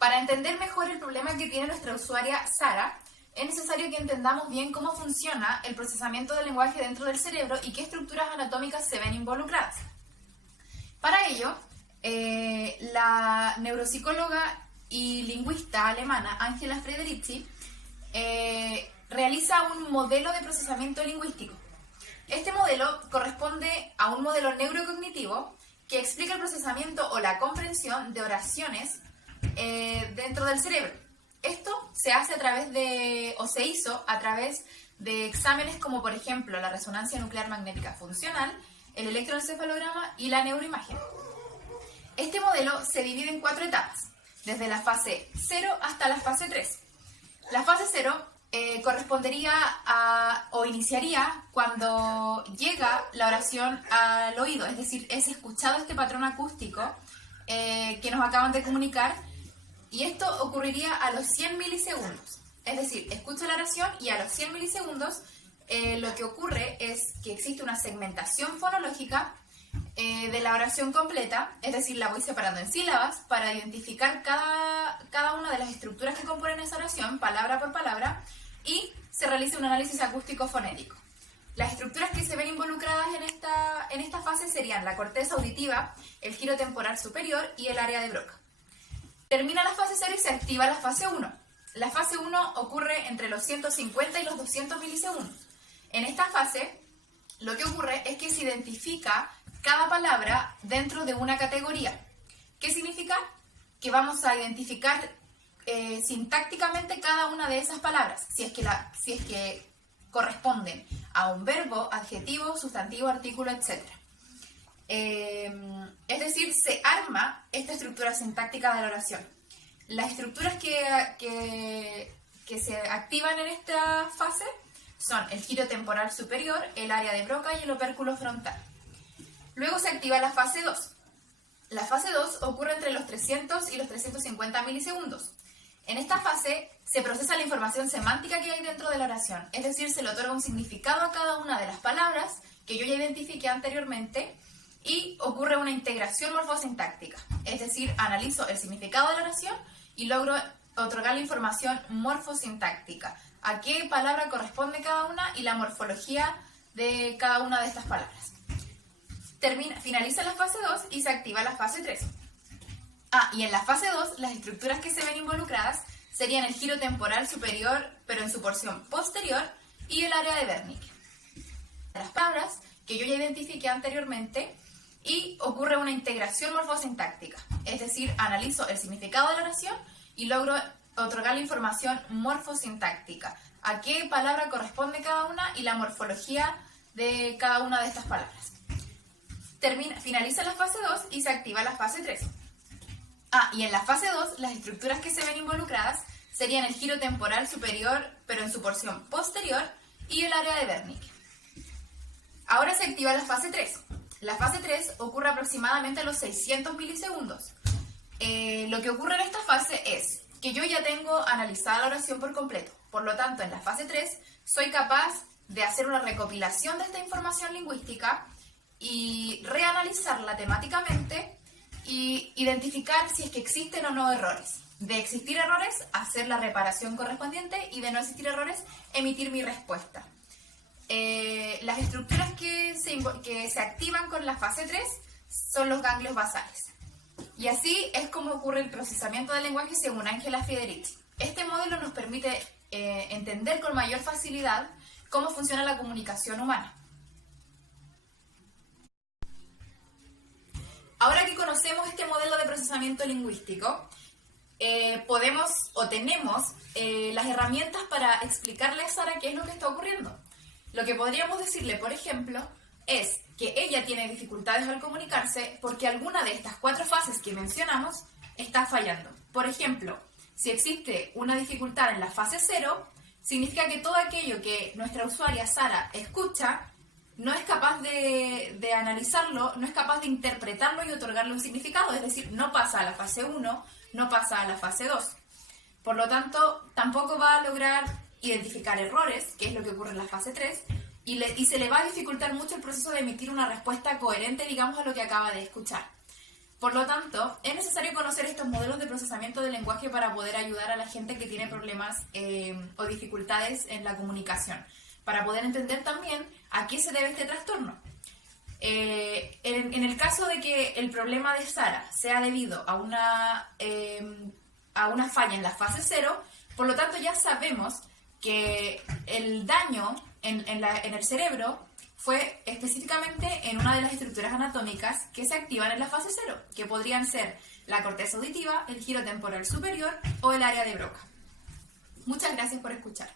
Para entender mejor el problema que tiene nuestra usuaria Sara, es necesario que entendamos bien cómo funciona el procesamiento del lenguaje dentro del cerebro y qué estructuras anatómicas se ven involucradas. Para ello, la neuropsicóloga y lingüista alemana Angela Frederici realiza un modelo de procesamiento lingüístico. Este modelo corresponde a un modelo neurocognitivo que explica el procesamiento o la comprensión de oraciones dentro del cerebro. Esto se hace se hizo a través de exámenes como, por ejemplo, la resonancia nuclear magnética funcional, el electroencefalograma y la neuroimagen. Este modelo se divide en 4 etapas, desde la fase 0 hasta la fase 3. La fase 0 correspondería o iniciaría cuando llega la oración al oído, es decir, es escuchado este patrón acústico que nos acaban de comunicar, y esto ocurriría a los 100 milisegundos. Es decir, escucha la oración y a los 100 milisegundos lo que ocurre es que existe una segmentación fonológica de la oración completa, es decir, la voy separando en sílabas para identificar cada una de las estructuras que componen esa oración, palabra por palabra, y se realiza un análisis acústico fonético. Las estructuras que se ven involucradas en esta fase serían la corteza auditiva, el giro temporal superior y el área de Broca. Termina la fase 0 y se activa la fase 1. La fase 1 ocurre entre los 150 y los 200 milisegundos. En esta fase, lo que ocurre es que se identifica cada palabra dentro de una categoría. ¿Qué significa? Que vamos a identificar sintácticamente cada una de esas palabras, si es que corresponden a un verbo, adjetivo, sustantivo, artículo, etc. Es decir, se arma esta estructura sintáctica de la oración. Las estructuras que se activan en esta fase son el giro temporal superior, el área de Broca y el opérculo frontal. Luego se activa la fase 2. La fase 2 ocurre entre los 300 y los 350 milisegundos. En esta fase se procesa la información semántica que hay dentro de la oración, es decir, se le otorga un significado a cada una de las palabras que yo ya identifiqué anteriormente y ocurre una integración morfosintáctica, es decir, analizo el significado de la oración y logro otorgar la información morfosintáctica, a qué palabra corresponde cada una y la morfología de cada una de estas palabras. Finaliza la fase 2 y se activa la fase 3. Y en la fase 2, las estructuras que se ven involucradas serían el giro temporal superior, pero en su porción posterior, y el área de Wernicke. Las palabras que yo ya identifiqué anteriormente y ocurre una integración morfosintáctica, es decir, analizo el significado de la oración y logro otorgar la información morfosintáctica, a qué palabra corresponde cada una y la morfología de cada una de estas palabras. Finaliza la fase 2 y se activa la fase 3. Y en la fase 2, las estructuras que se ven involucradas serían el giro temporal superior, pero en su porción posterior, y el área de Wernicke. Ahora se activa la fase 3. La fase 3 ocurre aproximadamente a los 600 milisegundos. Lo que ocurre en esta fase es que yo ya tengo analizada la oración por completo. Por lo tanto, en la fase 3 soy capaz de hacer una recopilación de esta información lingüística y reanalizarla temáticamente y identificar si es que existen o no errores. De existir errores, hacer la reparación correspondiente y de no existir errores, emitir mi respuesta. Las estructuras que se activan con la fase 3 son los ganglios basales. Y así es como ocurre el procesamiento del lenguaje según Angela Frederici. Este modelo nos permite entender con mayor facilidad cómo funciona la comunicación humana. Ahora que conocemos este modelo de procesamiento lingüístico, tenemos las herramientas para explicarle a Sara qué es lo que está ocurriendo. Lo que podríamos decirle, por ejemplo, es que ella tiene dificultades al comunicarse porque alguna de estas 4 fases que mencionamos está fallando. Por ejemplo, si existe una dificultad en la fase 0, significa que todo aquello que nuestra usuaria Sara escucha no es capaz de analizarlo, no es capaz de interpretarlo y otorgarle un significado, es decir, no pasa a la fase 1, no pasa a la fase 2. Por lo tanto, tampoco va a lograr identificar errores, que es lo que ocurre en la fase 3, y se le va a dificultar mucho el proceso de emitir una respuesta coherente, digamos, a lo que acaba de escuchar. Por lo tanto, es necesario conocer estos modelos de procesamiento del lenguaje para poder ayudar a la gente que tiene problemas o dificultades en la comunicación, para poder entender también a qué se debe este trastorno. En el caso de que el problema de Sara sea debido a una falla en la fase 0, por lo tanto ya sabemos que el daño en el cerebro fue específicamente en una de las estructuras anatómicas que se activan en la fase 0, que podrían ser la corteza auditiva, el giro temporal superior o el área de Broca. Muchas gracias por escuchar.